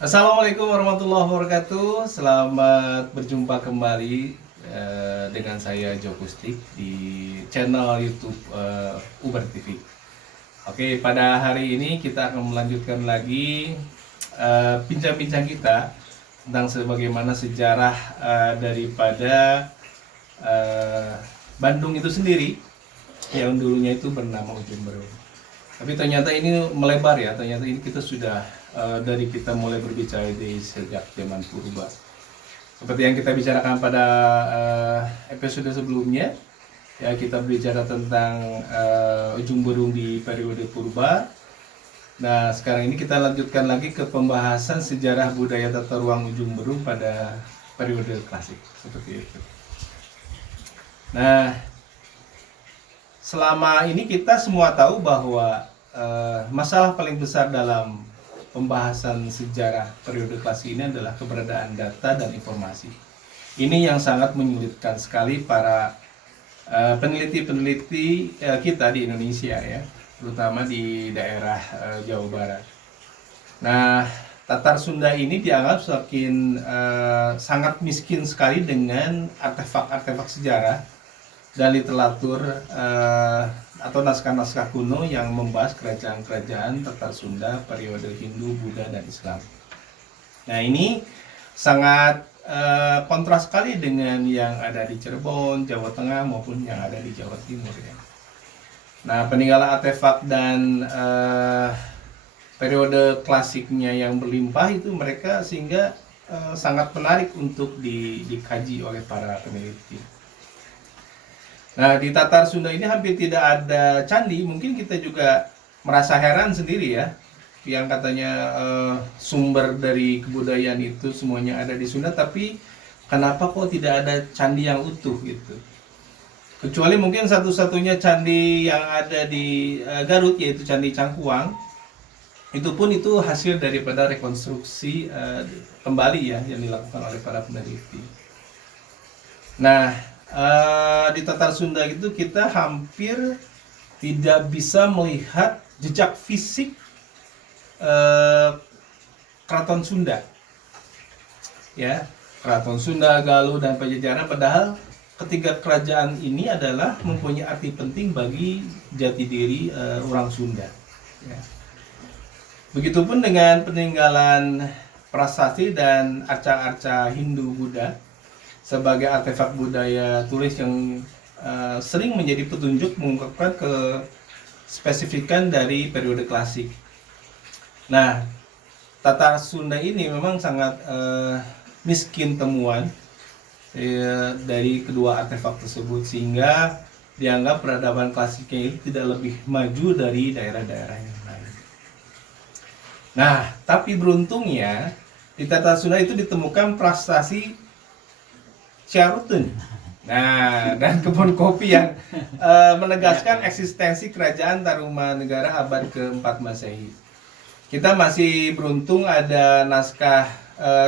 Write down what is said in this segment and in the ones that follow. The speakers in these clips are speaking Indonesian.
Assalamualaikum warahmatullahi wabarakatuh. Selamat berjumpa kembali dengan saya Jokustik di channel YouTube Uber TV. Oke, pada hari ini kita akan melanjutkan lagi bincang-bincang kita tentang sebagaimana sejarah daripada Bandung itu sendiri yang dulunya itu bernama Ujung Berung. Tapi ternyata ini melebar ya, ternyata ini kita sudah dari kita mulai berbicara di sejak zaman purba. Seperti yang kita bicarakan pada episode sebelumnya, ya kita berbicara tentang Ujung Berung di periode purba. Nah, sekarang ini kita lanjutkan lagi ke pembahasan sejarah budaya tata ruang Ujung Berung pada periode klasik, seperti itu. Nah, selama ini kita semua tahu bahwa masalah paling besar dalam pembahasan sejarah periode klasik ini adalah keberadaan data dan informasi. Ini yang sangat menyulitkan sekali para peneliti-peneliti kita di Indonesia ya, terutama di daerah Jawa Barat. Nah, Tatar Sunda ini dianggap sangat miskin sekali dengan artefak-artefak sejarah dan literatur atau naskah-naskah kuno yang membahas kerajaan-kerajaan Tatar Sunda periode Hindu, Buddha, dan Islam. Nah, ini sangat kontras sekali dengan yang ada di Cirebon, Jawa Tengah maupun yang ada di Jawa Timur ya. Nah, peninggalan artefak dan periode klasiknya yang berlimpah itu mereka sehingga sangat menarik untuk dikaji oleh para peneliti. Nah, di Tatar Sunda ini hampir tidak ada candi. Mungkin kita juga merasa heran sendiri ya, yang katanya sumber dari kebudayaan itu semuanya ada di Sunda, tapi kenapa kok tidak ada candi yang utuh gitu? Kecuali mungkin satu-satunya candi yang ada di Garut, yaitu Candi Cangkuang. Itu pun itu hasil daripada rekonstruksi kembali ya yang dilakukan oleh para peneliti. Nah, di Tatar Sunda itu kita hampir tidak bisa melihat jejak fisik Keraton Sunda, ya, Keraton Sunda, Galuh, dan Pajajaran. Padahal ketiga kerajaan ini adalah mempunyai arti penting bagi jati diri orang Sunda. Ya. Begitupun dengan peninggalan prasasti dan arca-arca Hindu Buddha sebagai artefak budaya tulis yang sering menjadi petunjuk mengungkapkan kespesifikan dari periode klasik. Nah, Tatar Sunda ini memang sangat miskin temuan dari kedua artefak tersebut, sehingga dianggap peradaban klasiknya itu tidak lebih maju dari daerah-daerah yang lain. Nah, tapi beruntungnya di Tatar Sunda itu ditemukan prasasti Syarutun. Nah, dan kebun kopi yang menegaskan eksistensi kerajaan Tarumanegara abad ke-4 Masehi. Kita masih beruntung ada naskah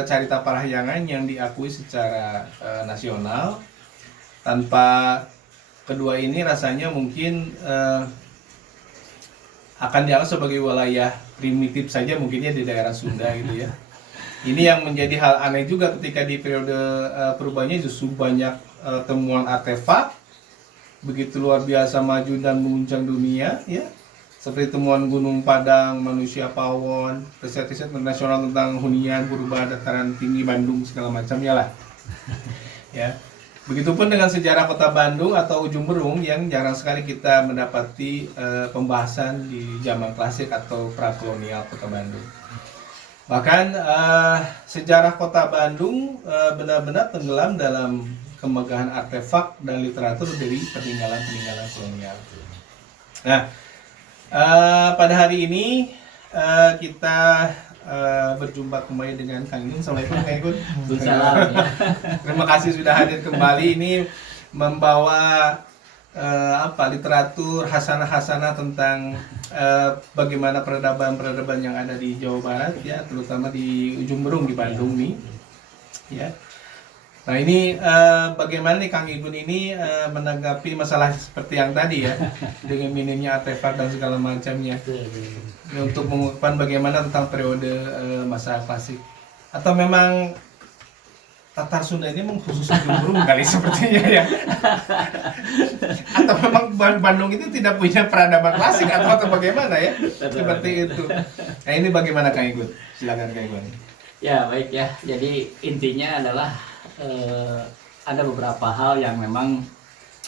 Carita Parahyangan yang diakui secara nasional. Tanpa kedua ini rasanya mungkin akan dianggap sebagai wilayah primitif saja mungkinnya di daerah Sunda gitu ya. Ini yang menjadi hal aneh juga ketika di periode perubahannya justru banyak temuan artefak begitu luar biasa maju dan menguncang dunia ya, seperti temuan Gunung Padang, manusia pawon, riset-riset internasional tentang hunian purba dataran tinggi Bandung segala macamnya lah. Ya. Begitupun dengan sejarah kota Bandung atau Ujung Berung yang jarang sekali kita mendapati pembahasan di zaman klasik atau prakolonial kota Bandung. Bahkan sejarah kota Bandung benar-benar tenggelam dalam kemegahan artefak dan literatur dari peninggalan-peninggalan kolonial. Nah, pada hari ini kita berjumpa kembali dengan Kang Igun. Assalamualaikum Kang Igun. Terima kasih sudah hadir kembali. Ini membawa literatur hasanah-hasanah tentang bagaimana peradaban-peradaban yang ada di Jawa Barat ya, terutama di Ujung Berung di Bandung nih. Ya. Nah ini bagaimana nih Kang Igun ini menanggapi masalah seperti yang tadi ya, dengan minimnya artefak dan segala macamnya. Ini untuk mengukuhkan bagaimana tentang periode masa klasik, atau memang Tatar Sunda ini mengkhusus Jumbrung kali sepertinya ya, atau memang Bandung itu tidak punya peradaban klasik atau bagaimana ya, seperti itu. Nah ini bagaimana Kang Igun? Silakan Kang Igun. Ya baik ya, jadi intinya adalah ada beberapa hal yang memang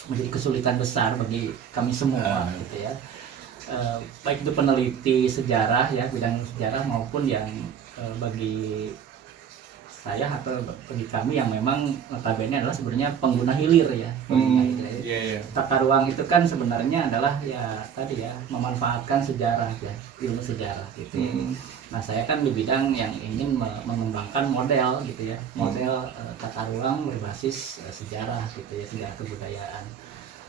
menjadi kesulitan besar bagi kami semua gitu ya. Baik itu peneliti sejarah ya, bidang sejarah, maupun yang bagi saya atau bagi kami yang memang notabene adalah sebenarnya pengguna hilir ya. Tata ruang itu kan sebenarnya adalah ya tadi ya, memanfaatkan sejarah ya, ilmu sejarah gitu ya. Nah saya kan di bidang yang ingin mengembangkan model gitu ya, model tata ruang berbasis sejarah gitu ya, sejarah kebudayaan.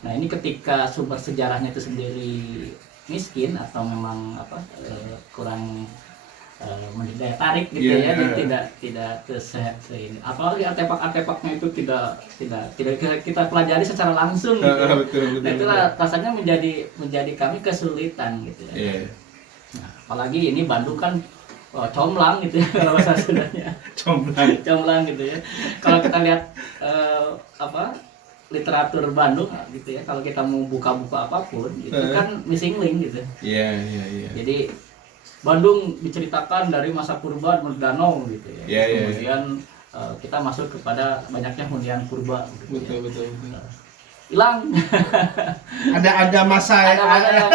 Nah ini ketika sumber sejarahnya itu sendiri miskin atau memang kurang daya tarik gitu ya, jadi tidak tersehat ini. Apalagi artefak-artefaknya itu tidak kita pelajari secara langsung gitu. Nah itulah rasanya menjadi kami kesulitan gitu ya. Nah, apalagi ini Bandung kan comblang gitu ya kalau bahasa Sundanya. Comblang gitu ya. Kalau kita lihat literatur Bandung gitu ya, kalau kita mau buka-buka apapun itu kan missing link gitu. Jadi Bandung diceritakan dari masa purba danau gitu ya. Kemudian kita masuk kepada banyaknya hunian purba gitu. Betul. Hilang. ada masa yang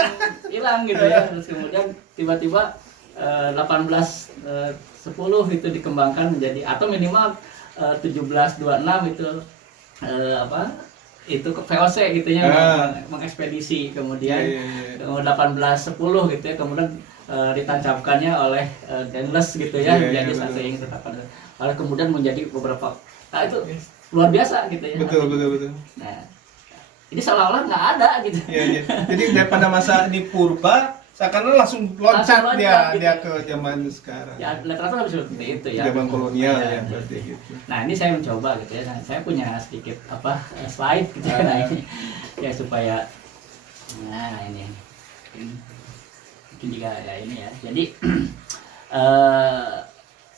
hilang gitu ya. Terus kemudian tiba-tiba 1810 itu dikembangkan menjadi, atau minimal 1726 itu itu ke VOC gitu ya, mengekspedisi. Kemudian 1810 gitu ya, kemudian ditancapkannya oleh Dendles gitu ya, menjadi satu yang terdapat. Lalu kemudian menjadi beberapa, nah itu luar biasa gitu ya. Betul. Nah, ini seolah-olah nggak ada gitu. Jadi daripada masa di purba, seakan langsung loncat dia gitu. Ke zaman sekarang. Ya, literatur harus seperti itu ya. Zaman kolonial ya, berarti gitu. Nah, ini saya mencoba gitu ya. Nah, saya punya sedikit slide gitu ya. Nah, ini ya supaya ini mungkin juga ya ini ya. Jadi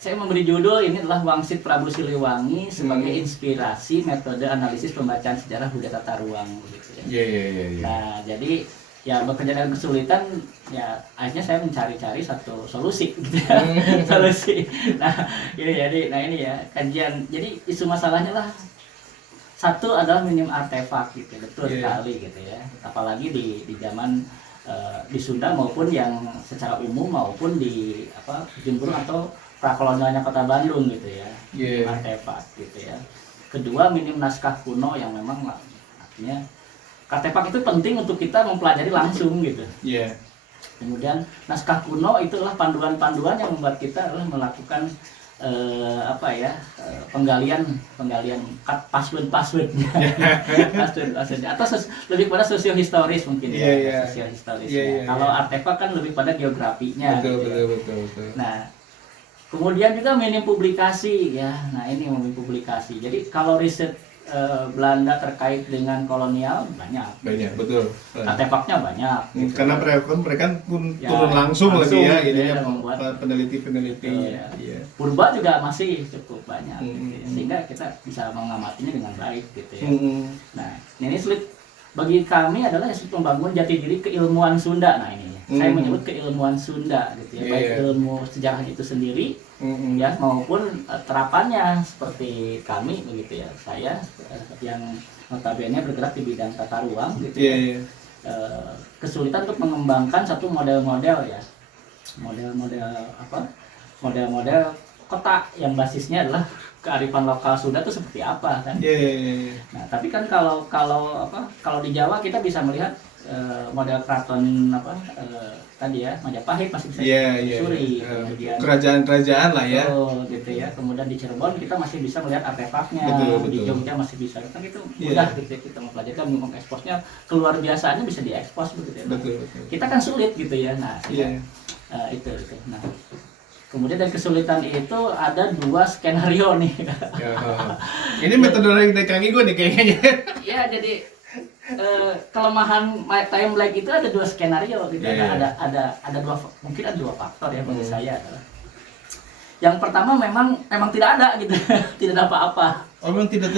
saya memberi judul ini adalah Wangsit Prabu Siliwangi sebagai inspirasi metode analisis pembacaan sejarah budaya tata ruang gitu ya. Nah, jadi ya bekerja dengan kesulitan ya, akhirnya saya mencari-cari satu solusi gitu ya. Solusi. Nah, ini ya kajian. Jadi isu masalahnya lah, satu adalah minim artefak gitu, betul sekali gitu ya. Apalagi di zaman di Sunda maupun yang secara umum maupun di Jembrung atau prakolonialnya Kota Bandung gitu ya. Artefak gitu ya. Kedua, minim naskah kuno yang memang artinya artefak itu penting untuk kita mempelajari langsung gitu. Kemudian naskah kuno itulah panduan-panduan yang membuat kita adalah melakukan penggalian passwordnya atau lebih pada sosiohistoris mungkin sosiohistoris. Kalau artefak kan lebih pada geografinya. Betul. Nah, kemudian juga minim publikasi ya. Nah, ini minim publikasi. Jadi kalau riset Belanda terkait dengan kolonial banyak, betul. Artefaknya banyak. Gitu. Karena mereka pun turun langsung lagi ya, ini membuat peneliti. Purba juga masih cukup banyak, gitu ya. Sehingga kita bisa mengamatinya dengan baik, gitu ya. Nah, ini sulit bagi kami adalah membangun jati diri keilmuan Sunda. Nah ini saya menyebut keilmuan Sunda, gitu ya, baik ilmu sejarah itu sendiri. Ya maupun terapannya seperti kami begitu ya, saya yang notabene bergerak di bidang tata ruang gitu kesulitan untuk mengembangkan satu model-model ya, model-model kota yang basisnya adalah kearifan lokal Sunda itu seperti apa kan. Nah tapi kan kalau di Jawa kita bisa melihat model keraton tadi ya, Majapahit masih bisa ditelusuri. Kemudian kerajaan-kerajaan lah ya. Gitu ya. Kemudian di Cirebon kita masih bisa melihat artefaknya. Betul. Di Jogja masih bisa. Kan itu mudah gitu kita mempelajari, kan mengeksposnya keluar biasanya bisa diekspos begitu ya. Nah, betul. Kita kan sulit gitu ya. Nah, itu. Nah, Kemudian dari kesulitan itu ada 2 skenario nih. Ya. Ini metodologi dari Kang Igo nih kayaknya. Ya, jadi kelemahan time lag itu ada 2 skenario gitu. Yeah. Ada mungkin ada 2 faktor ya bagi saya adalah. Yang pertama memang tidak ada gitu. Tidak ada apa-apa. Oh, memang tidak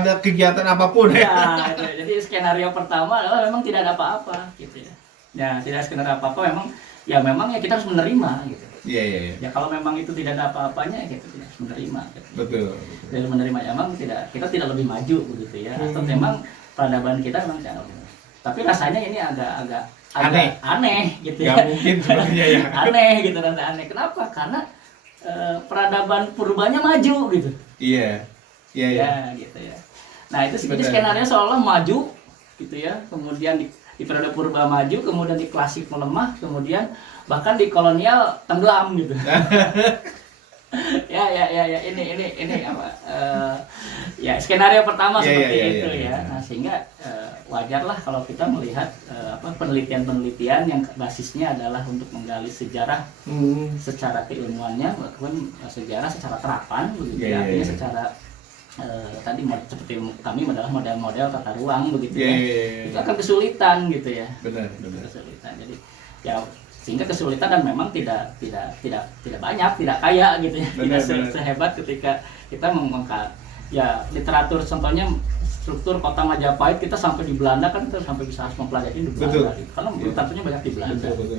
ada kegiatan apapun ya. Ya, gitu. Jadi skenario pertama adalah memang tidak ada apa-apa gitu ya. Ya, tidak skenario apa-apa memang ya kita harus menerima gitu. Iya. Ya kalau memang itu tidak ada apa-apanya gitu kita harus menerima gitu. Betul. Dari menerima ya, memang kita tidak lebih maju begitu ya. Atau memang peradaban kita memang tidak lebih maju. Tapi rasanya ini agak aneh gitu ya. Gak mungkin sebenarnya ya. Aneh gitu, rada aneh. Kenapa? Karena peradaban purbanya maju gitu. Iya. Ya gitu ya. Nah itu skenario seolah maju gitu ya. Kemudian di periode purba maju, kemudian di klasik melemah, kemudian bahkan di kolonial tenggelam gitu. ya ini apa? Ya skenario pertama seperti itu ya. Nah sehingga wajarlah kalau kita melihat penelitian-penelitian yang basisnya adalah untuk menggali sejarah secara keilmuannya maupun sejarah secara terapan begitu ya. Artinya secara tadi seperti kami adalah model-model tata ruang begitu ya. Itu akan kesulitan gitu ya. Benar. Kesulitan. Jadi ya sehingga kesulitan dan memang tidak banyak, tidak kaya gitu ya. Tidak sehebat ketika kita mengangkat ya literatur contohnya struktur kota Majapahit kita sampai di Belanda kan kita sampai bisa harus mempelajari di Belanda gitu. Karena literaturnya banyak di Belanda betul.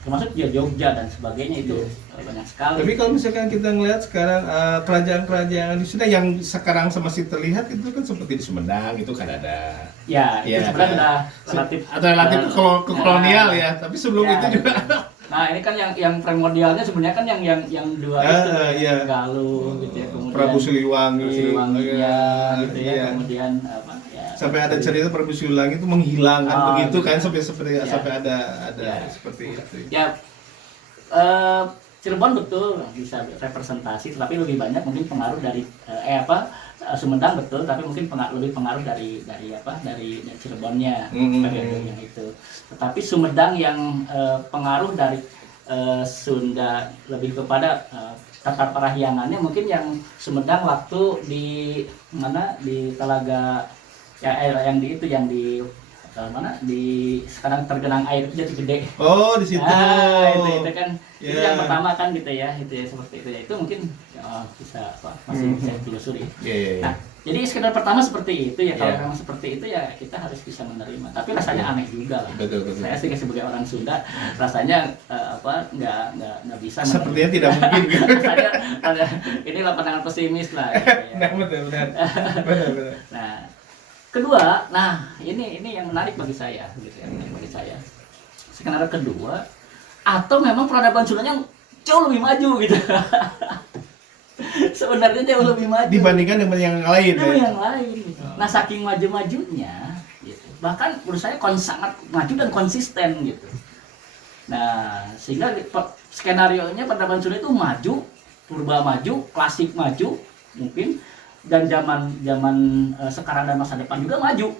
Termasuk ya Jogja dan sebagainya itu banyak sekali. Tapi kalau misalkan kita ngelihat sekarang kerajaan-kerajaan di Sunda yang sekarang masih terlihat itu kan seperti di Sumedang itu kan ada itu sebenarnya sudah relatif ke kolonial ya, tapi sebelum itu juga nah ini kan yang primordialnya sebenarnya kan yang 2 itu Galuh gitu ya, kemudian Prabu Siliwangi gitu ya, kemudian apa ya sampai ada cerita Prabu Siliwangi itu menghilang kan begitu kan sampai ada seperti itu ya. Cirebon betul bisa representasi, tapi lebih banyak mungkin pengaruh dari Sumedang betul, tapi mungkin lebih pengaruh dari Cirebonnya periode yang itu. Tetapi Sumedang yang pengaruh dari Sunda lebih kepada tata parahyangannya mungkin yang Sumedang waktu di Telaga yang di sekarang tergenang air itu Jati Gede. Oh, di situ. Itu kan itu yang pertama kan gitu ya, itu ya seperti itu ya. Itu mungkin masih bisa ditelusuri. Nah, jadi skenario pertama seperti itu ya. Kalau memang seperti itu ya kita harus bisa menerima. Tapi rasanya aneh juga lah. Betul. Saya sih sebagai orang Sunda rasanya nggak bisa. Sepertinya tidak mungkin gitu. Inilah pandangan pesimis lah. Gitu ya. Benar. Nah, kedua, ini yang menarik bagi saya, gitu ya, Skenario kedua, atau memang peradaban Sundanya jauh lebih maju gitu. Sebenarnya jauh lebih maju dibandingkan dengan yang lain. Gitu. Nah, saking maju-majunya, gitu. Bahkan menurut saya sangat maju dan konsisten gitu. Nah, sehingga skenario-nya peradaban Sunda itu maju, purba maju, klasik maju, mungkin. Dan zaman sekarang dan masa depan juga maju.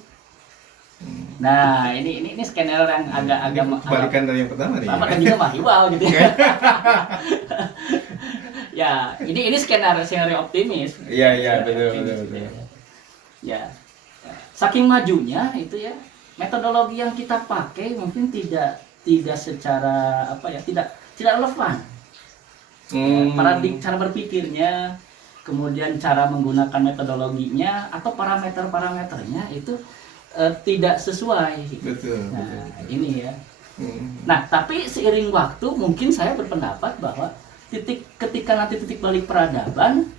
Nah, ini skenario yang agak kebalikan dari yang pertama nih. Dan juga mahibal gitu ya. Ya, ini skenario optimis. Iya, betul. Ya. Saking majunya itu ya, metodologi yang kita pakai mungkin tidak secara tidak relevan. Paradigma cara berpikirnya, kemudian cara menggunakan metodologinya atau parameternya itu tidak sesuai. Betul. Ini ya. Nah, tapi seiring waktu mungkin saya berpendapat bahwa ketika nanti titik balik peradaban,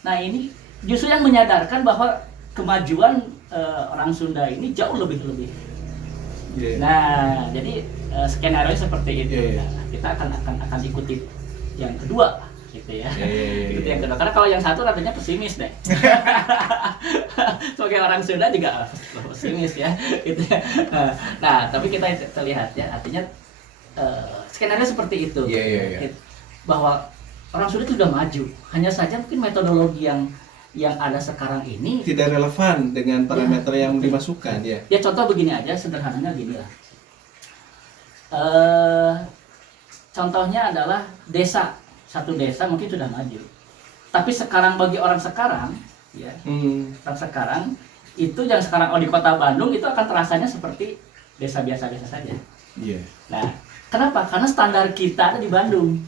nah ini justru yang menyadarkan bahwa kemajuan orang Sunda ini jauh lebih. Nah, jadi skenario seperti itu. Nah, kita akan ikuti yang kedua. Gitu ya. Itu yang kedua. Karena kalau yang satu rasanya pesimis deh. Sebagai orang Sunda juga pesimis ya. Gitu ya. Nah, tapi kita lihat ya, artinya skenario seperti itu. Bahwa orang Sunda itu sudah maju. Hanya saja mungkin metodologi yang ada sekarang ini tidak relevan dengan parameter yang dimasukkan ya. Ya contoh begini aja, sederhananya gini lah. Contohnya adalah desa satu desa mungkin sudah maju. Tapi sekarang bagi orang sekarang, ya, orang sekarang itu yang sekarang di kota Bandung itu akan terasanya seperti desa biasa-biasa saja. Iya. Nah, kenapa? Karena standar kita ada di Bandung.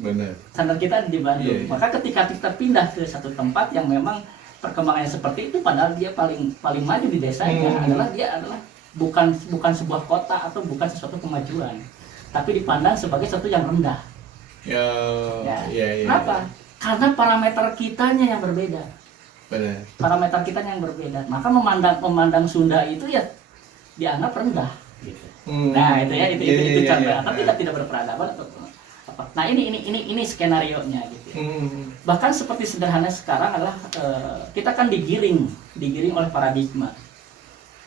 Benar. Standar kita ada di Bandung. Iya. Maka ketika kita pindah ke satu tempat yang memang perkembangannya seperti itu, padahal dia paling maju di desanya, dia adalah bukan sebuah kota atau bukan sesuatu kemajuan, tapi dipandang sebagai sesuatu yang rendah. Ya. Iya. Kenapa? Karena parameter kitanya yang berbeda. Benar. Parameter kitanya yang berbeda. Maka memandang Sunda itu ya dianggap rendah. Gitu. Nah itu ya itu contoh. Atau tidak berperadaban atau apa. Nah ini skenario-nya gitu. Bahkan seperti sederhana sekarang adalah kita kan digiring oleh paradigma.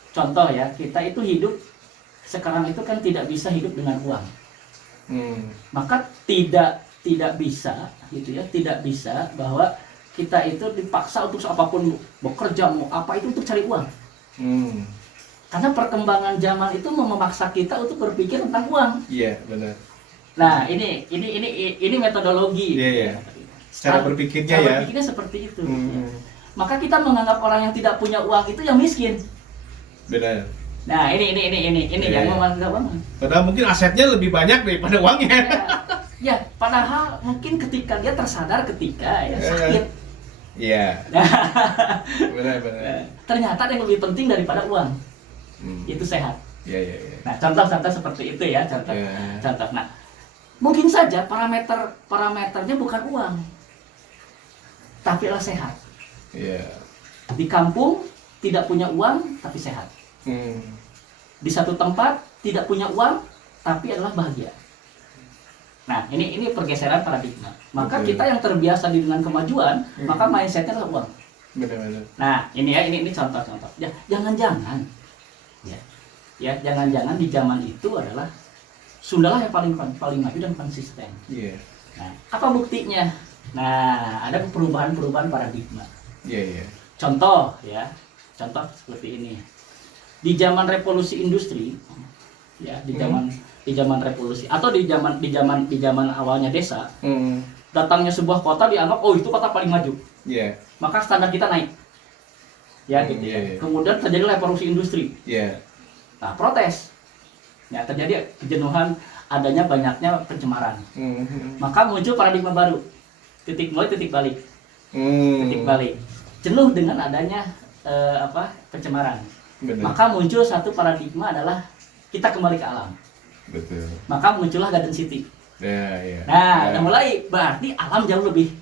Contoh ya, kita itu hidup sekarang itu kan tidak bisa hidup dengan uang. Maka tidak bisa gitu ya, tidak bisa bahwa kita itu dipaksa untuk apapun, bekerja mau apa itu untuk cari uang. Karena perkembangan zaman itu memaksa kita untuk berpikir tentang uang. Iya, benar. Nah, ini metodologi. Iya. Cara berpikirnya ya. Berpikirnya seperti itu. Ya. Maka kita menganggap orang yang tidak punya uang itu yang miskin. Benar. Nah, ini yang memandang uang. Padahal mungkin asetnya lebih banyak daripada uangnya. Ya, padahal mungkin ketika dia tersadar ketika ya sakit. Iya. Benar. Ternyata ada yang lebih penting daripada uang. Itu sehat. Iya. Nah, contoh-contoh seperti itu ya, contoh. Nah, mungkin saja parameternya bukan uang, tapi adalah sehat. Iya. Di kampung tidak punya uang tapi sehat. Di satu tempat tidak punya uang tapi adalah bahagia. Nah, ini pergeseran paradigma. Maka kita yang terbiasa dengan kemajuan, maka mindsetnya adalah uang. Benar. Nah, ini contoh-contoh. Ya, jangan-jangan di zaman itu adalah Sundalah yang paling maju dan konsisten. Iya. Nah, apa buktinya? Nah, ada perubahan paradigma. Iya. Contoh seperti ini. Di zaman revolusi industri, ya, di zaman revolusi atau di zaman awalnya desa, datangnya sebuah kota dianggap itu kota paling maju. Iya. Maka standar kita naik. Ya gitu ya. Kemudian terjadi revolusi industri. Iya. Nah, protes. Ya, terjadi kejenuhan adanya banyaknya pencemaran. Maka muncul paradigma baru. Titik mulai, titik balik. Titik balik. Jenuh dengan adanya pencemaran. Benar. Maka muncul satu paradigma adalah kita kembali ke alam. Betul. Maka muncullah Garden City. Iya. Nah, mulai berarti alam jauh lebih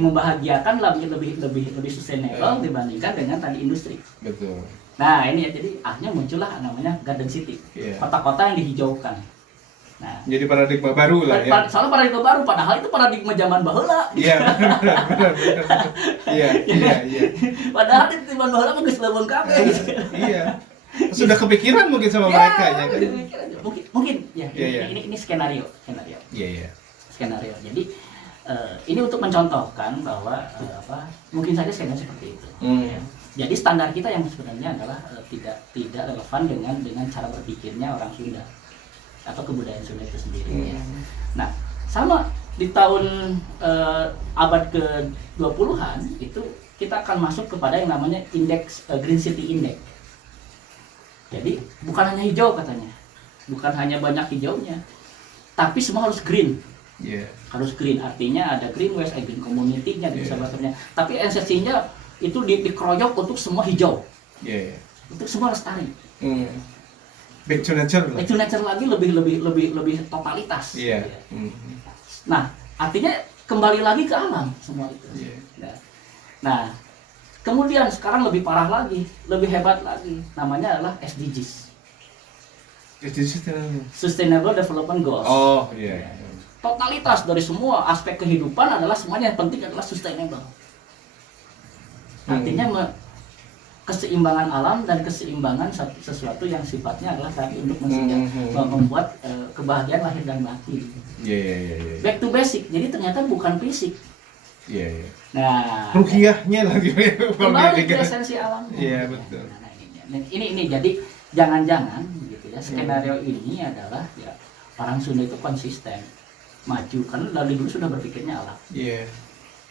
membahagiakan, lebih sustainable dibandingkan dengan tadi industri. Betul. Nah, ini ya, jadi akhirnya muncullah namanya Garden City. Kota-kota yang dihijaukan. Nah, jadi paradigma baru lah ya. Soalnya paradigma baru, padahal itu paradigma zaman baheula. Iya, benar. Iya. Padahal itu zaman baheula mah geus leuweung kabeh gitu. Iya. Sudah kepikiran mungkin sama mereka ya kan. Mungkin ya. Ini skenario. Iya. Skenario. Jadi ini untuk mencontohkan bahwa mungkin saja skenario seperti itu. Ya. Jadi standar kita yang sebenarnya adalah tidak relevan dengan cara berpikirnya orang Sunda atau kebudayaan Sunda itu sendiri. Ya. Nah, sama di tahun abad ke-20-an itu kita akan masuk kepada yang namanya indeks Green City Index. Jadi bukan hanya hijau katanya, bukan hanya banyak hijaunya, tapi semua harus green. Harus green, artinya ada green waste, green community-nya, sebagainya. Tapi esensinya itu dikeroyok untuk semua hijau. Untuk semua lestari. Back to nature. Back to nature lagi lebih totalitas. Nah, artinya kembali lagi ke alam semua itu. Nah, kemudian sekarang lebih parah lagi, lebih hebat lagi, namanya adalah SDGs. Sustainable Development Goals. Oh iya. Totalitas dari semua aspek kehidupan adalah semuanya yang penting adalah sustainable. Artinya keseimbangan alam dan keseimbangan sesuatu yang sifatnya adalah tadi untuk membuat kebahagiaan lahir dan batin. Back to basic. Jadi ternyata bukan fisik. Nah, ruhiyahnya lagi kembali ke esensi alam. Iya, betul. Nah, ini jadi jangan-jangan gitu ya, skenario ini adalah ya orang Sunda itu konsisten. maju karena dari dulu sudah berpikirnya alam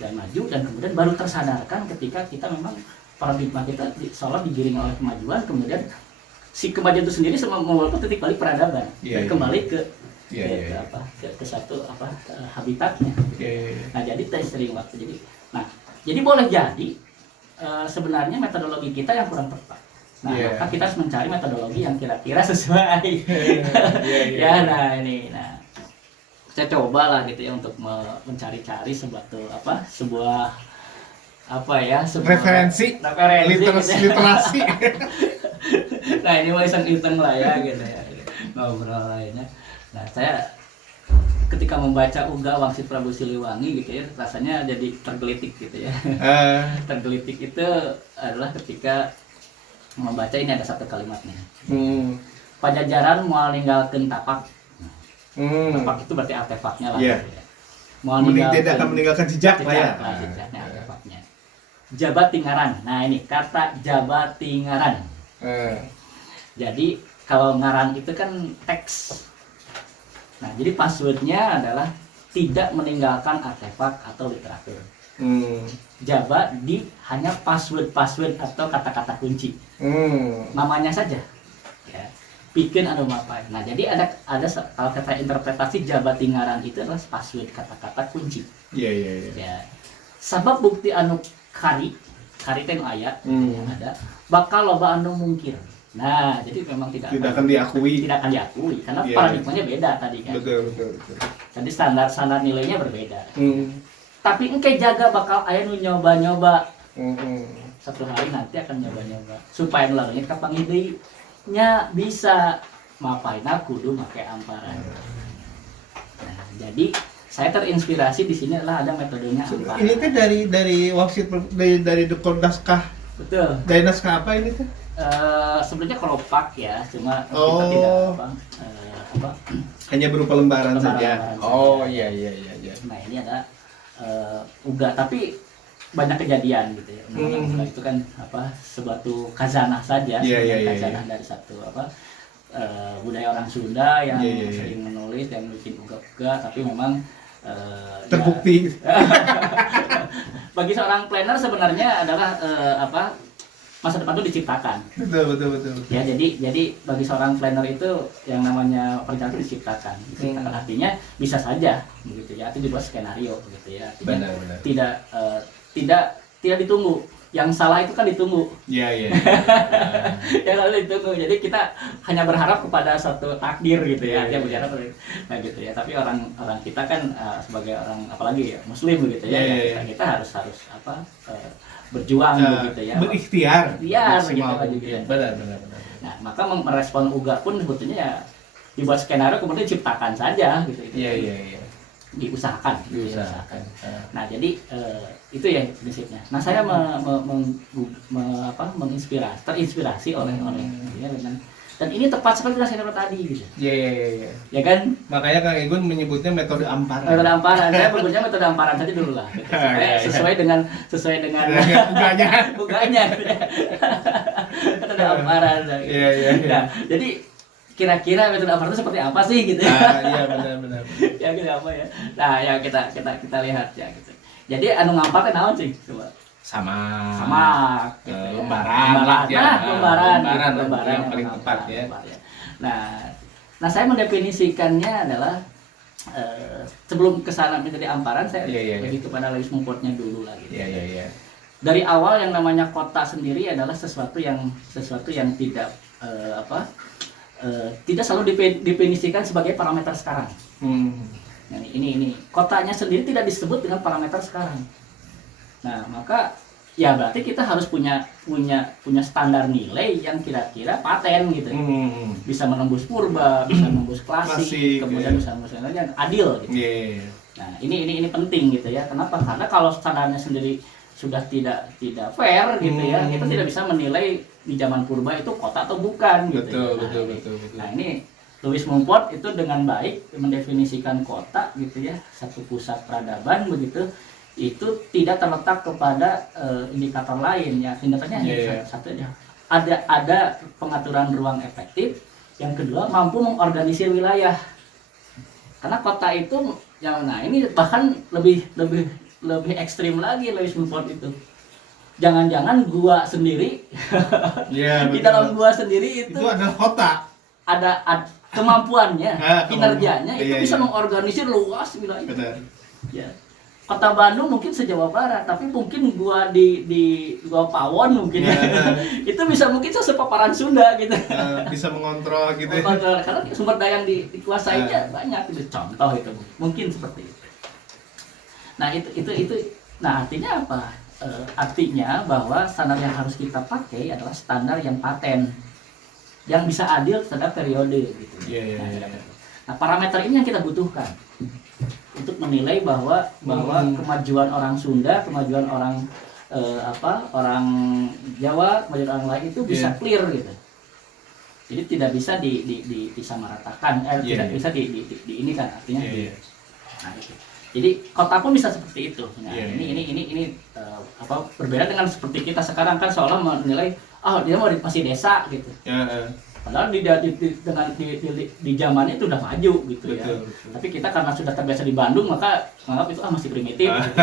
dan maju, dan kemudian baru tersadarkan ketika kita memang paradigma kita seolah digiring oleh kemajuan, kemudian si kemajuan itu sendiri sama membawa titik balik peradaban dan kembali ke satu habitatnya. Nah jadi sering waktu jadi boleh jadi sebenarnya metodologi kita yang kurang tepat. Nah maka kita harus mencari metodologi yang kira-kira sesuai. Saya cobalah gitu ya untuk mencari-cari sebuah referensi literasi. Nah ini warisan Newton lah ya gitu ya, ngobrol lainnya. Nah saya ketika membaca Uga Wangsit Prabu Siliwangi gitu ya, rasanya jadi tergelitik gitu ya. Tergelitik itu adalah ketika membaca, ini ada satu kalimatnya. Pajajaran moal ninggalkeun tapak. Tapak itu berarti artefaknya lah. Gitu ya. Tidak akan meninggalkan jejak lah ya. Jejaknya, artefaknya. Jabat Tingaran. Nah ini kata Jabat Tingaran. Jadi kalau ngaran itu kan teks. Nah jadi passwordnya adalah tidak meninggalkan artefak atau literatur. Jabat di hanya password atau kata-kata kunci. Namanya saja. Ya. Bikin anu mapai. Nah jadi ada kalau kata interpretasi Jabat Tingaran itu adalah password kata-kata kunci. Ya. Sabab bukti anu kari teh ayat yang ada bakal loba anu mungkir. Nah jadi memang tidak akan diakui karena paradigmanya beda tadi kan. Betul. Jadi standar nilainya berbeda. Tapi engke jaga bakal aya nu nyoba-nyoba. Satu hari nanti akan nyoba-nyoba supaya nulangin ka pangideui nya bisa mapaina kudu make amparan. Nah, jadi saya terinspirasi di sini adalah ada metodenya amparan. Ini teh dari Wangsit dari naskah. Betul. Dari naskah apa ini teh? Sebenarnya kelopak ya, cuma kita tidak hanya berupa lembaran saja. Iya. Nah, ini ada Uga, tapi banyak kejadian gitu ya. Uga itu kan sebatu khazanah saja, khazanah dari satu budaya orang Sunda yang sering menulis dan bikin uga-uga, tapi memang terbukti. Bagi seorang planner sebenarnya adalah masa depan itu diciptakan. Betul. Ya, jadi bagi seorang planner itu yang namanya perencanaan itu diciptakan. Artinya bisa saja begitu ya, itu dibuat skenario begitu ya. Artinya benar. Tidak ditunggu. Yang salah itu kan ditunggu. Iya. Yang lalu ditunggu. Jadi kita hanya berharap kepada satu takdir gitu ya. Yang berharap gitu ya. Tapi orang kita kan sebagai orang apalagi ya Muslim begitu ya. Kita harus berjuang begitu ya. Berikhtiar gitu. Benar. Nah, maka merespon Uga pun sebetulnya ya dibuat skenario kemudian diciptakan saja gitu. Iya. Diusahakan. Nah, jadi itu ya prinsipnya. Nah, saya terinspirasi oleh dia dan ini tepat sekali dengan saya tadi gitu. Iya. Ya kan? Makanya Kang Igun menyebutnya metode amparan. Metode amparan. Saya menyebutnya metode amparan saja dulu lah. Gitu. Sesuai dengan uganya. Metode amparan. Iya. Nah, jadi kira-kira metode amparan itu seperti apa sih gitu ya? Iya benar. Ya gitu apa ya. Nah, ya kita lihat ya gitu. Jadi anu ngampar teh naon sih? Coba. Sama gitu ya. Lembaran yang paling tepat ya. Nah saya mendefinisikannya adalah sebelum kesana menjadi amparan saya lebih kepada lagi mumputnya dulu lah gitu. Iya. Dari awal yang namanya kota sendiri adalah sesuatu yang tidak tidak selalu definisikan sebagai parameter sekarang. Nah, ini kotanya sendiri tidak disebut dengan parameter sekarang. Nah, maka ya berarti kita harus punya standar nilai yang kira-kira paten gitu. Bisa menembus purba, bisa menembus klasik kemudian bisa menembus yang adil gitu. Nah, ini penting gitu ya. Kenapa? Karena kalau standarnya sendiri sudah tidak fair gitu ya, kita tidak bisa menilai di zaman purba itu kota atau bukan gitu. Betul. Nah, ini Louis Mumford itu dengan baik mendefinisikan kota gitu ya, satu pusat peradaban begitu. Itu tidak terletak kepada indikator lain ya, indikatornya satu aja. Ada pengaturan ruang efektif, yang kedua mampu mengorganisir wilayah. Karena kota itu Yang nah ini bahkan lebih lebih lebih ekstrim lagi Lewis Milford itu. Jangan-jangan gua sendiri Iya, di betul. dalam gua sendiri itu adalah kota. ada kemampuannya, kinerjanya itu iya, bisa iya. mengorganisir luas wilayah. Benar. Ya. Kota Bandung mungkin se-Jawa Barat, tapi mungkin gua di gua Pawon mungkin itu bisa mungkin sepaparan Sunda gitu. Bisa mengontrol gitu. Karena sumber daya yang dikuasainya banyak itu contoh itu mungkin seperti itu. Nah itu nah artinya apa? Artinya bahwa standar yang harus kita pakai adalah standar yang paten, yang bisa adil terhadap periode gitu. Nah parameter ini yang kita butuhkan untuk menilai bahwa kemajuan orang Sunda, kemajuan orang orang Jawa, kemajuan orang lain itu bisa clear gitu. Jadi tidak bisa disamaratakan, tidak bisa di ini kan artinya. Nah, gitu. Jadi kota pun bisa seperti itu. Nah, ini berbeda dengan seperti kita sekarang kan seolah menilai dia masih desa gitu. Padahal di zaman itu udah maju gitu. Betul, ya. Betul. Tapi kita karena sudah terbiasa di Bandung maka menganggap itu masih primitif. Gitu.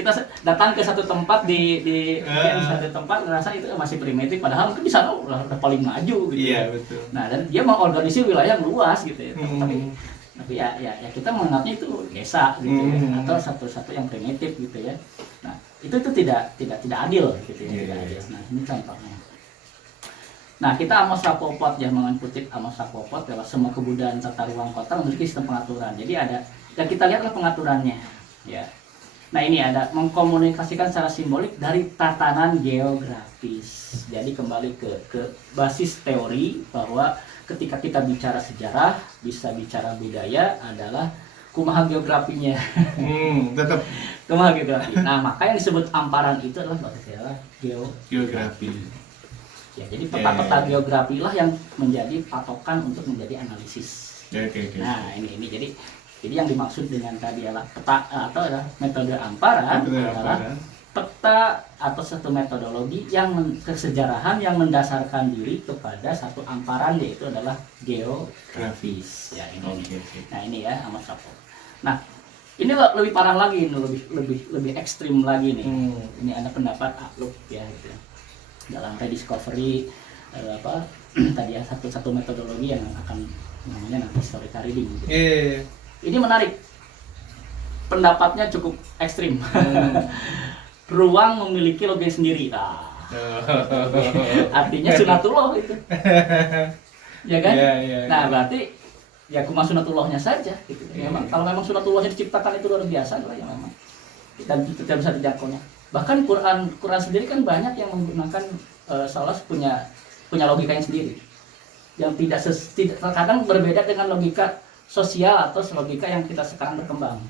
Kita datang ke satu tempat di satu tempat ngerasa itu masih primitif padahal mungkin di sana udah paling maju gitu. Iya, betul. Nah, dan dia mengorganisir wilayah yang luas gitu ya. Tapi ya kita menganggapnya itu desa gitu ya, atau satu yang primitif gitu ya. Nah, itu tidak adil gitu ya, tidak adil. Nah, ini contohnya. Nah, kita Amos Rapoport ya mengutip Amos Rapoport bahwa semua kebudayaan tata ruang kota memiliki sistem pengaturan. Jadi ada yang kita lihatlah pengaturannya ya. Nah, ini ada mengkomunikasikan secara simbolik dari tatanan geografis. Jadi kembali ke basis teori bahwa ketika kita bicara sejarah, bisa bicara budaya adalah kumaha geografinya. Tetap kumaha geografi. Nah, maka yang disebut amparan itu adalah geografi. Ya, jadi peta-peta geografi lah yang menjadi patokan untuk menjadi analisis. Nah, ini jadi yang dimaksud dengan tadi adalah peta atau adalah metode amparan adalah peta atau satu metodologi yang kesejarahan yang mendasarkan diri kepada satu amparan yaitu adalah geografis. Ya, ini. Nah, ini ya Amos Rapoport. Nah, ini lebih parah lagi, lebih ekstrim lagi nih. Ini ada pendapat Akluk ya gitu. Dalam rediscovery tadi ya satu metodologi yang akan namanya nanti historical reading gitu. Ini menarik, pendapatnya cukup ekstrim. Ruang memiliki logis sendiri, artinya sunatullah itu ya kan. Nah berarti ya cuma sunatullahnya saja gitu. Memang kalau memang sunatullahnya diciptakan itu luar biasa lah ya memang, dan itu tidak bisa dijangkaunya. Bahkan Quran sendiri kan banyak yang menggunakan seolah punya logikanya sendiri yang tidak terkadang berbeda dengan logika sosial atau logika yang kita sekarang berkembang.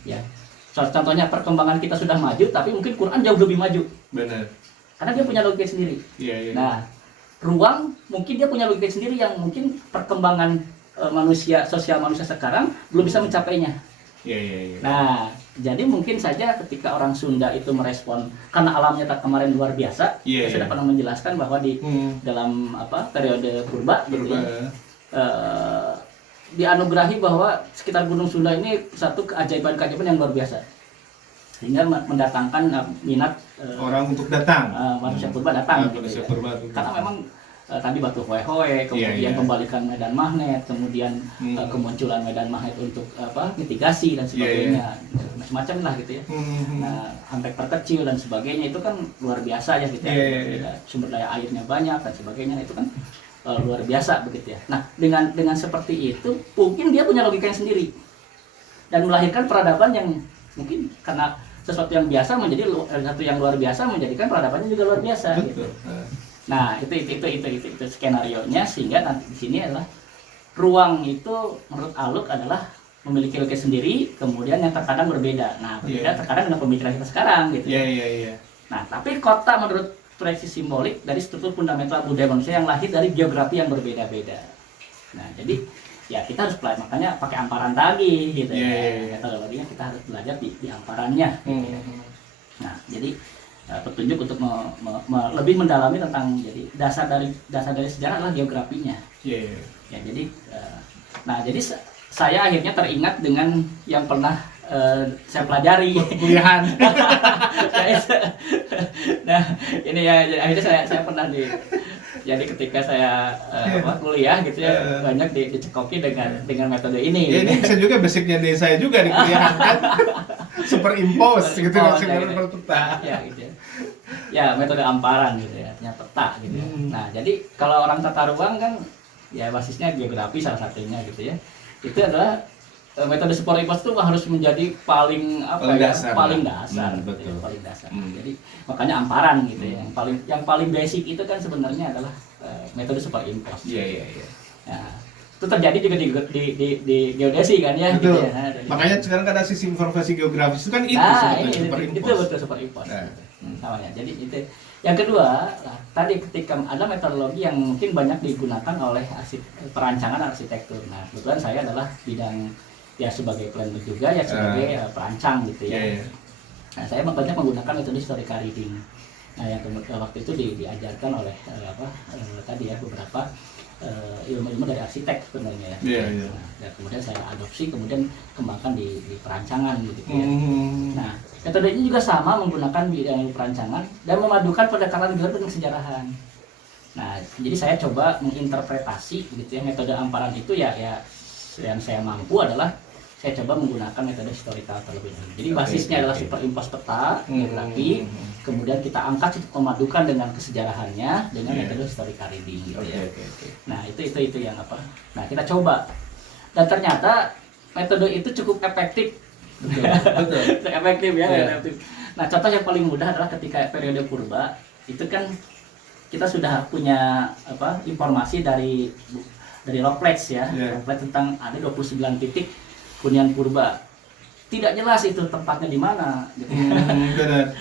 Ya, contohnya perkembangan kita sudah maju, tapi mungkin Quran jauh lebih maju. Benar. Karena dia punya logika sendiri. Nah, ruang mungkin dia punya logika sendiri yang mungkin perkembangan sosial manusia sekarang belum bisa mencapainya. Nah, jadi mungkin saja ketika orang Sunda itu merespon karena alamnya kemarin luar biasa, saya sudah pernah menjelaskan bahwa di dalam periode purba gitu ya, dianugerahi bahwa sekitar Gunung Sunda ini satu keajaiban yang luar biasa sehingga mendatangkan minat orang untuk datang, manusia purba datang gitu ya. Karena memang tadi batu hoe-hoe, kemudian pembalikan medan magnet, kemudian kemunculan medan magnet untuk mitigasi dan sebagainya, macam-macam lah gitu ya. Nah, sampai perkecil dan sebagainya itu kan luar biasa ya gitu ya. Sumber daya airnya banyak dan sebagainya itu kan luar biasa begitu ya. Nah, dengan seperti itu mungkin dia punya logikanya sendiri dan melahirkan peradaban yang mungkin karena sesuatu yang biasa menjadi satu yang luar biasa menjadikan peradabannya juga luar biasa. Gitu. Nah, itu skenario-nya sehingga nanti di sini adalah ruang itu menurut Aluk adalah memiliki logika sendiri, kemudian yang terkadang berbeda. Nah, berbeda terkadang dengan pemikiran kita sekarang gitu. Nah, tapi kota menurut proyeksi simbolik dari struktur fundamental budaya manusia yang lahir dari geografi yang berbeda-beda. Nah, jadi ya kita harus belajar, makanya pakai amparan tadi gitu ya. Metodologinya kita harus belajar di amparannya. Gitu ya. Nah, jadi petunjuk untuk lebih mendalami tentang jadi dasar dari sejarah adalah geografinya. Ya jadi nah jadi saya akhirnya teringat dengan yang pernah saya pelajari kuliahan. nah ini ya akhirnya saya pernah jadi ketika saya kuliah gitu ya banyak dicekoki dengan metode ini. Ya, ini bisa juga basicnya di saya juga di kuliahan kan. Superimpose gitu kan, gitu. peta. Ya gitu ya. Ya metode amparan gitu ya, artinya peta gitu ya. Nah jadi kalau orang tata ruang kan ya basisnya geografi salah satunya gitu ya. Itu adalah metode superimpose itu harus menjadi paling paling dasar gitu ya, paling dasar. Jadi makanya amparan gitu ya. Yang paling basic itu kan sebenarnya adalah metode superimpose. Iya. Nah, itu terjadi juga di geodesi kan ya. Betul. Gitu ya. Nah, makanya sekarang ada sisi informasi geografis itu kan itu itu betul superimpose. Nah. Namanya. Jadi itu. Yang kedua, tadi ketika ada metodologi yang mungkin banyak digunakan oleh perancangan arsitektur. Nah, kebetulan saya adalah bidang ya sebagai planner juga ya sebagai perancang gitu ya. Nah, saya banyak menggunakan metode historical reading. Nah, yang waktu itu diajarkan oleh tadi ya beberapa ilmu-ilmu dari arsitek sebenarnya ya. Nah, dan kemudian saya adopsi, kemudian kembangkan di perancangan gitu ya. Nah, metode ini juga sama menggunakan bidang perancangan dan memadukan pendekatan geografi dengan kesejarahan. Nah, jadi saya coba menginterpretasi gitu ya metode amparan itu ya yang saya mampu adalah saya coba menggunakan metode historical terlebih dahulu. Jadi basisnya adalah superimpose peta geografi, kemudian kita angkat memadukan dengan kesejarahannya dengan metode historical reading gitu ya. Nah, itu yang apa? Nah, kita coba. Dan ternyata metode itu cukup efektif. Betul. Efektif ya, efektif. Nah, contoh yang paling mudah adalah ketika periode purba, itu kan kita sudah punya informasi dari log pledge ya. Log pledge tentang ada 29 titik hunian purba. Tidak jelas itu tempatnya di mana gitu.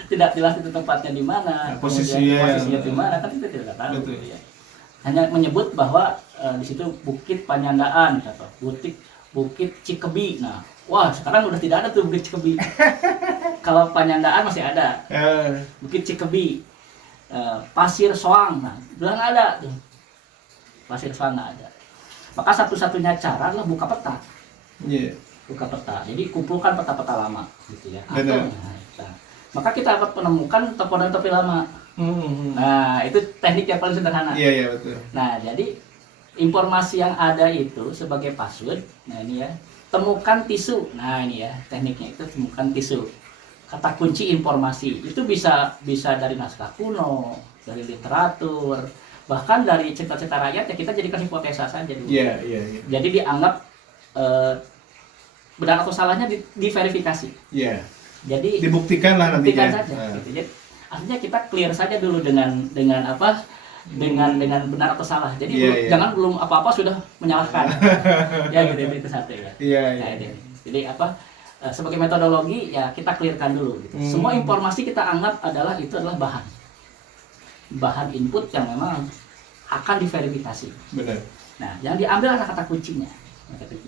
Tidak jelas itu tempatnya di mana, posisinya di mana, kan itu tidak tahu gitu ya. Hanya menyebut bahwa di situ Bukit Panyandaan atau Bukit Cikebi. Nah, wah, sekarang udah tidak ada tuh Bukit Cikebi. Kalau Panyandaan masih ada. Bukit Cikebi. Pasir Soang. Nah, udah nggak ada tuh. Pasir Soang nggak ada. Maka satu-satunya cara adalah buka peta. Buka peta. Jadi kumpulkan peta-peta lama gitu ya. Maka kita dapat menemukan topografi lama. Nah, itu teknik yang paling sederhana. Iya, betul. Nah, jadi informasi yang ada itu sebagai password. Nah, ini ya. Temukan tisu. Nah, ini ya, tekniknya itu temukan tisu. Kata kunci informasi. Itu bisa dari naskah kuno, dari literatur, bahkan dari cerita-cerita rakyat ya kita jadikan hipotesa saja dulu. Iya. Jadi dianggap benar atau salahnya diverifikasi. Iya. Jadi dibuktikan lah nanti. Buktikan saja. Gitu. Jadi artinya kita clear saja dulu dengan apa? Dengan benar atau salah. Jadi jangan belum apa-apa sudah menyalahkan. Ya gitu itu satu ya. Iya. Jadi apa? Sebagai metodologi ya kita clearkan dulu. Gitu. Semua informasi kita anggap itu adalah bahan input yang memang akan diverifikasi. Benar. Nah, yang diambil adalah kata kuncinya.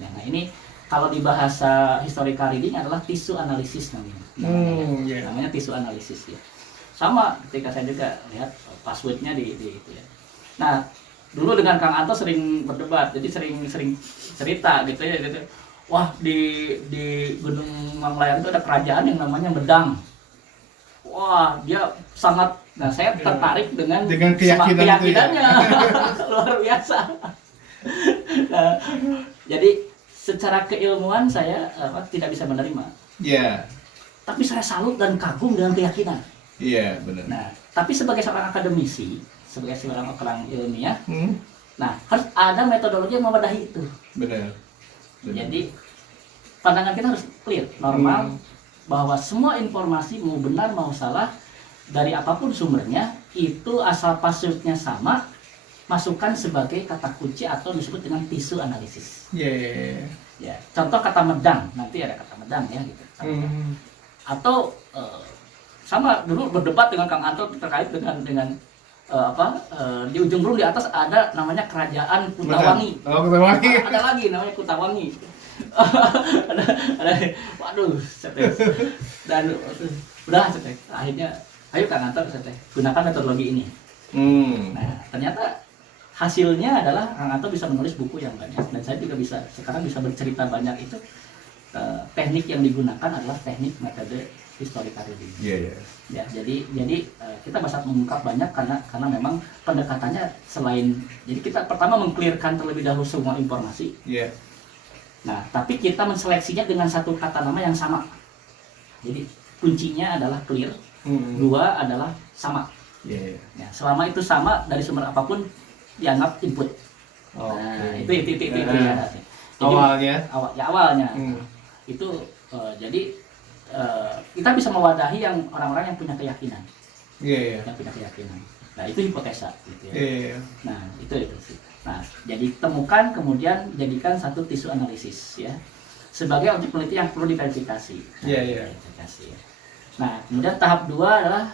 Nah, ini kalau di bahasa historical reading adalah tisu analisis namanya. Namanya tisu analisis ya. Sama ketika saya juga lihat passwordnya di itu ya. Nah, dulu dengan Kang Anto sering berdebat, jadi sering cerita gitu ya gitu. Wah, di Gunung Manglayang itu ada kerajaan yang namanya Medang. Wah, dia sangat. Nah, saya tertarik dengan keyakinannya. Luar biasa. Nah, jadi secara keilmuan saya tidak bisa menerima. Iya. Tapi saya salut dan kagum dengan keyakinan. Iya, benar. Nah, tapi sebagai seorang akademisi, sebagai seorang orang ilmiah, nah harus ada metodologi yang memadahi itu. Benar. Jadi pandangan kita harus clear, normal, bahwa semua informasi mau benar mau salah dari apapun sumbernya itu asal passwordnya sama, masukkan sebagai kata kunci atau disebut dengan tisu analisis. Ya, contoh kata Medang, nanti ada kata Medang ya gitu. Atau sama dulu berdebat dengan Kang Anto terkait dengan di ujung burung di atas ada namanya kerajaan Kutawangi. Kutawangi. Ada lagi namanya Kutawangi. ada waduh, dan udah akhirnya ayo Kang Anto gunakan metodologi ini. Nah, ternyata hasilnya adalah Anto bisa menulis buku yang banyak, dan saya juga sekarang bisa bercerita banyak. Itu teknik yang digunakan adalah teknik metode historical reading. Ya, jadi kita bisa mengungkap banyak karena memang pendekatannya selain, jadi kita pertama mengclearkan terlebih dahulu semua informasi. Nah, tapi kita menseleksinya dengan satu kata nama yang sama. Jadi kuncinya adalah clear, dua adalah sama. Ya, selama itu sama dari sumber apapun dianggap input. Nah, itu ya. Awalnya. Awalnya. Itu jadi kita bisa mewadahi yang orang-orang yang punya keyakinan. Yang punya keyakinan. Nah, itu hipotesa gitu ya. Nah, itu sih. Nah, jadi temukan, kemudian jadikan satu tisu analisis ya. Sebagai objek penelitian yang perlu diverifikasi. Verifikasi ya. Nah, kemudian tahap 2 adalah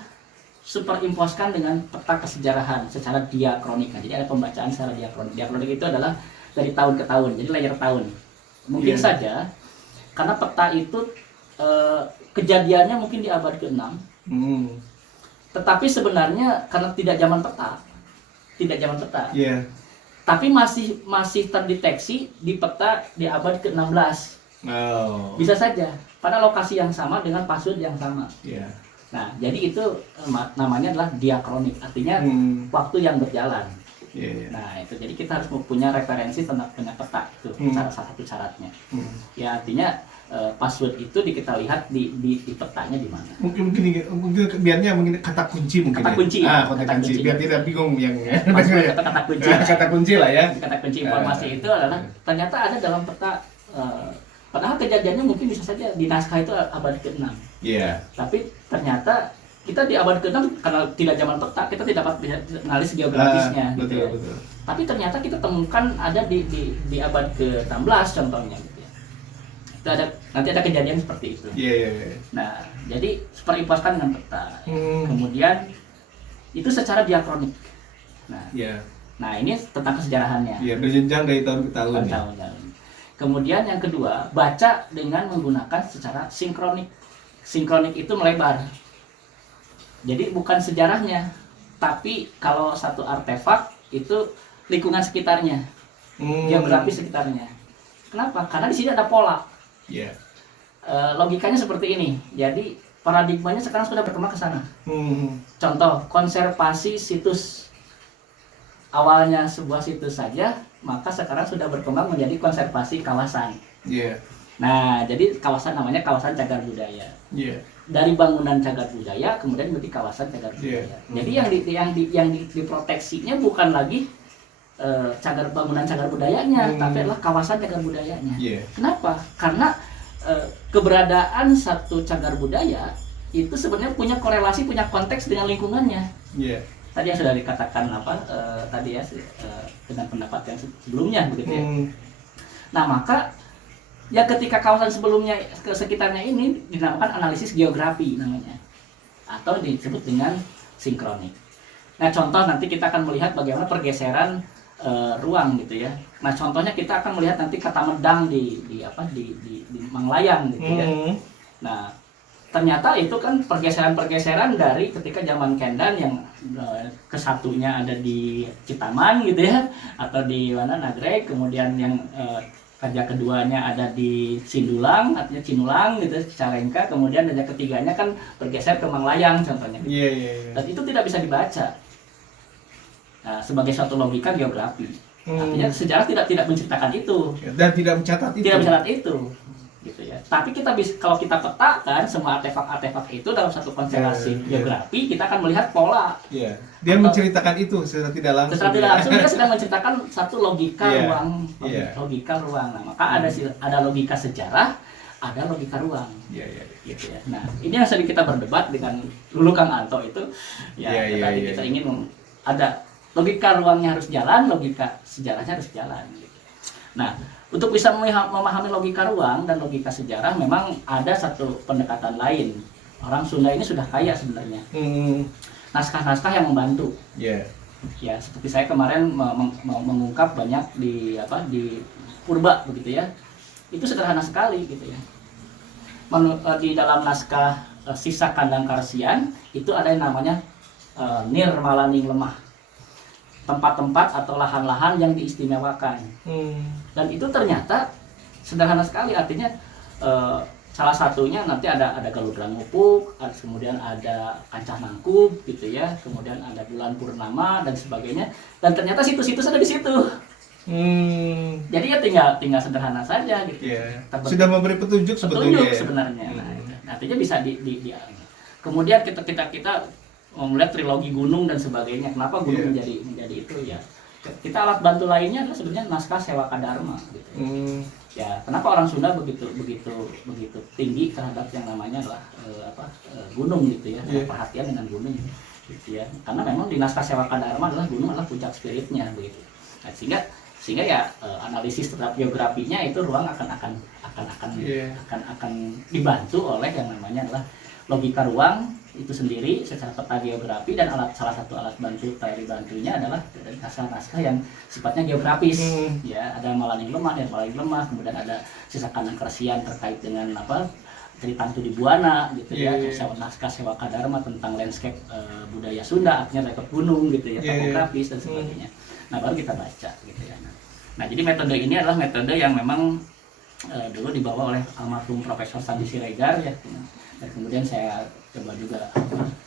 superimposkan dengan peta kesejarahan secara diakronik. Nah, jadi ada pembacaan secara diakronik. Diakronik itu adalah dari tahun ke tahun, jadi layer tahun. Mungkin saja karena peta itu kejadiannya mungkin di abad ke-6. Tetapi sebenarnya karena tidak zaman peta. Tapi masih terdeteksi di peta di abad ke-16. Bisa saja pada lokasi yang sama dengan password yang sama. Nah, jadi itu namanya adalah diakronik, artinya waktu yang berjalan. Nah, itu jadi kita harus punya referensi tentang peta itu, salah satu syaratnya. Ya, artinya password itu kita lihat di petanya di mana. Mungkin biarnya kata kunci mungkin. Kata kunci. Kata kunci. Biar tidak bingung yang kata kunci. Kata kunci lah ya. Kata kunci informasi itu adalah ternyata ada dalam peta. Padahal kejadiannya mungkin bisa saja di naskah itu abad ke-6. Tapi ternyata kita di abad ke-6 karena tidak zaman peta, kita tidak dapat analis geografisnya. Betul. Tapi ternyata kita temukan ada di abad ke-16 contohnya. Gitu ya. Itu nanti ada kejadian seperti itu. Nah, jadi superimposkan dengan peta. Kemudian itu secara diakronik. Nah, ini tentang kesejarahannya. Berjenjang dari tahun ke tahun. Kemudian yang kedua, baca dengan menggunakan secara sinkronik. Sinkronik itu melebar. Jadi bukan sejarahnya, tapi kalau satu artefak itu lingkungan sekitarnya, geografi sekitarnya. Kenapa? Karena di sini ada pola. Logikanya seperti ini. Jadi paradigmanya sekarang sudah berkembang ke sana. Contoh, konservasi situs. Awalnya sebuah situs saja, maka sekarang sudah berkembang menjadi konservasi kawasan. Nah, jadi kawasan namanya kawasan cagar budaya. Dari bangunan cagar budaya kemudian menjadi kawasan cagar budaya. Jadi yang diproteksinya bukan lagi bangunan cagar budayanya, tapi adalah kawasan cagar budayanya. Kenapa? Karena keberadaan satu cagar budaya itu sebenarnya punya korelasi, punya konteks dengan lingkungannya. Tadi yang sudah dikatakan tadi ya dengan pendapat yang sebelumnya begitu ya. Nah, maka ya ketika kawasan sebelumnya ke sekitarnya ini dinamakan analisis geografi namanya, atau disebut dengan sinkronik. Nah, contoh nanti kita akan melihat bagaimana pergeseran ruang gitu ya. Nah, contohnya kita akan melihat nanti kata medang di Manglayang gitu ya. Nah, ternyata itu kan pergeseran dari ketika zaman Kendan yang kesatunya ada di Citaman gitu ya, atau di mana Nagreg, kemudian yang raja keduanya ada di Sindulang, artinya Cinulang gitu, Cicalengka, kemudian raja ketiganya kan bergeser ke Manglayang contohnya. Dan itu tidak bisa dibaca sebagai suatu logika geografi. Artinya sejarah tidak menceritakan itu dan tidak mencatat itu. Gitu ya. Tapi kita bisa, kalau kita petakan semua artefak-artefak itu dalam satu konstelasi geografi, kita akan melihat pola. Dia menceritakan itu secara tidak langsung. Secara tidak langsung dia sedang menceritakan satu logika ruang, logika ruang. Nah, maka ada logika sejarah, ada logika ruang. Gitu ya. Nah, ini yang sering kita berdebat dengan dulu Kang Anto itu. Kita ingin ada logika ruangnya harus jalan, logika sejarahnya harus jalan. Gitu. Nah, untuk bisa memahami logika ruang dan logika sejarah memang ada satu pendekatan lain. Orang Sunda ini sudah kaya sebenarnya. Naskah-naskah yang membantu. Ya, seperti saya kemarin mengungkap banyak di Purba begitu ya. Itu sederhana sekali gitu ya. Di dalam naskah Sisa Kandang Karsian itu ada yang namanya Nir Malaning Lemah. tempat-tempat atau lahan-lahan yang diistimewakan. Dan itu ternyata sederhana sekali, artinya salah satunya nanti ada Galudrang Ngupuk, kemudian ada Kancah Nangkup gitu ya, kemudian ada Bulan Purnama dan sebagainya, dan ternyata situs-situs ada di situ. Jadi ya tinggal sederhana saja gitu. Sudah memberi petunjuk sebetulnya. Sebenarnya. Nah, artinya bisa di kemudian kita melihat trilogi gunung dan sebagainya. Kenapa gunung menjadi itu ya? Kita alat bantu lainnya adalah sebenarnya naskah Sewaka Dharma gitu. Ya, kenapa orang Sunda begitu tinggi terhadap yang namanya adalah gunung gitu ya, perhatian dengan gunung gitu ya. Karena memang di naskah Sewaka Dharma adalah gunung adalah puncak spiritnya begitu. Nah, sehingga ya analisis terhadap geografinya itu ruang akan dibantu oleh yang namanya adalah logika ruang itu sendiri secara peta geografi, dan salah satu alat bantu teori bantunya adalah naskah-naskah yang sifatnya geografis. Ya, ada Malaning Lemah, kemudian ada Sisa Kanan Kersian terkait dengan Tritantu di Buana gitu ya, naskah Sewaka Dharma tentang landscape budaya Sunda, artinya rekod gunung gitu ya, topografis dan sebagainya. Nah, baru kita baca gitu ya. Nah, jadi metode ini adalah metode yang memang dulu dibawa oleh almarhum Profesor Sandi Siregar ya. Dan kemudian saya coba juga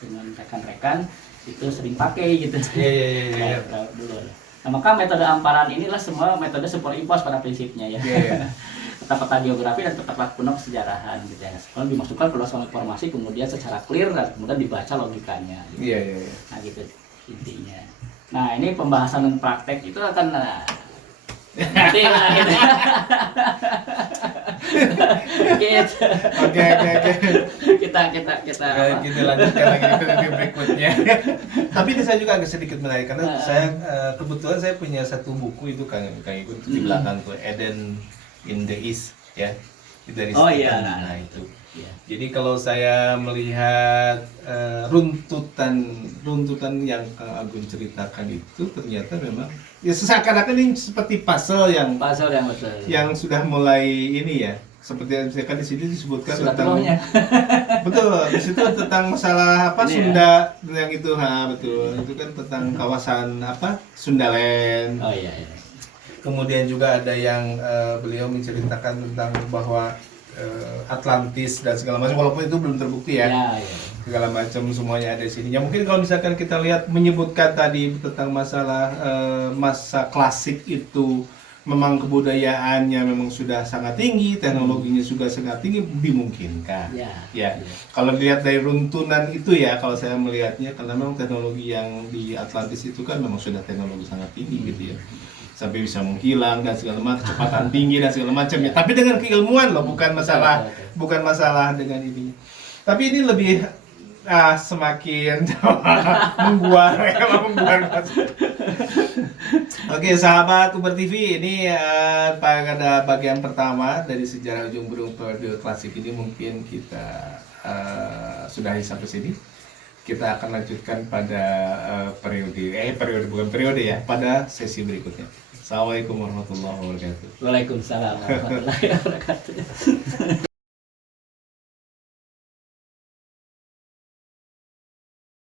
dengan rekan-rekan itu sering pakai gitu. Dulu. Nah, maka metode amparan inilah semua metode superimpos pada prinsipnya ya. Peta-peta geografi dan peta-peta kuno kesejarahan gitu ya. Kalau dimasukkan ke dalam informasi kemudian secara clear dan kemudian dibaca logikanya. Gitu. Nah, gitu intinya. Nah, ini pembahasan dan praktek itu akan nanti lah gitu. Gitu. Oke. Kita lanjutkan lagi ke berikutnya. Tapi ini saya juga agak sedikit menarik karena saya kebetulan saya punya satu buku itu Kang ikut di belakang tuh, Eden in the East ya. Dari nah itu. Jadi kalau saya melihat runtutan yang Kang Agun ceritakan itu ternyata memang ya seakan-akan ini seperti puzzle yang betul. Yang sudah mulai ini ya. Seperti yang misalkan di sini disebutkan sudah tentang betul, di situ tentang masalah apa ini Sunda ya? Yang itu betul. Itu kan tentang kawasan Sundaland. Kemudian juga ada yang beliau menceritakan tentang bahwa Atlantis dan segala macam, walaupun itu belum terbukti ya. Segala macam semuanya ada di sini. Ya mungkin kalau misalkan kita lihat menyebutkan tadi tentang masalah masa klasik itu memang kebudayaannya memang sudah sangat tinggi, teknologinya juga sangat tinggi, dimungkinkan. Kalau dilihat dari runtunan itu ya, kalau saya melihatnya karena memang teknologi yang di Atlantis itu kan memang sudah teknologi sangat tinggi gitu ya. Sampai bisa menghilang dan segala macam, kecepatan tinggi dan segala macamnya. Tapi dengan keilmuan loh, bukan masalah dengan ini. Tapi ini lebih semakin membuat. Oke, sahabat Uber TV, ini pada bagian pertama dari sejarah Ujung Berung periode klasik ini mungkin kita sudahi sampai sini. Kita akan lanjutkan pada pada sesi berikutnya. Assalamualaikum warahmatullahi wabarakatuh. Waalaikumsalam warahmatullahi wabarakatuh.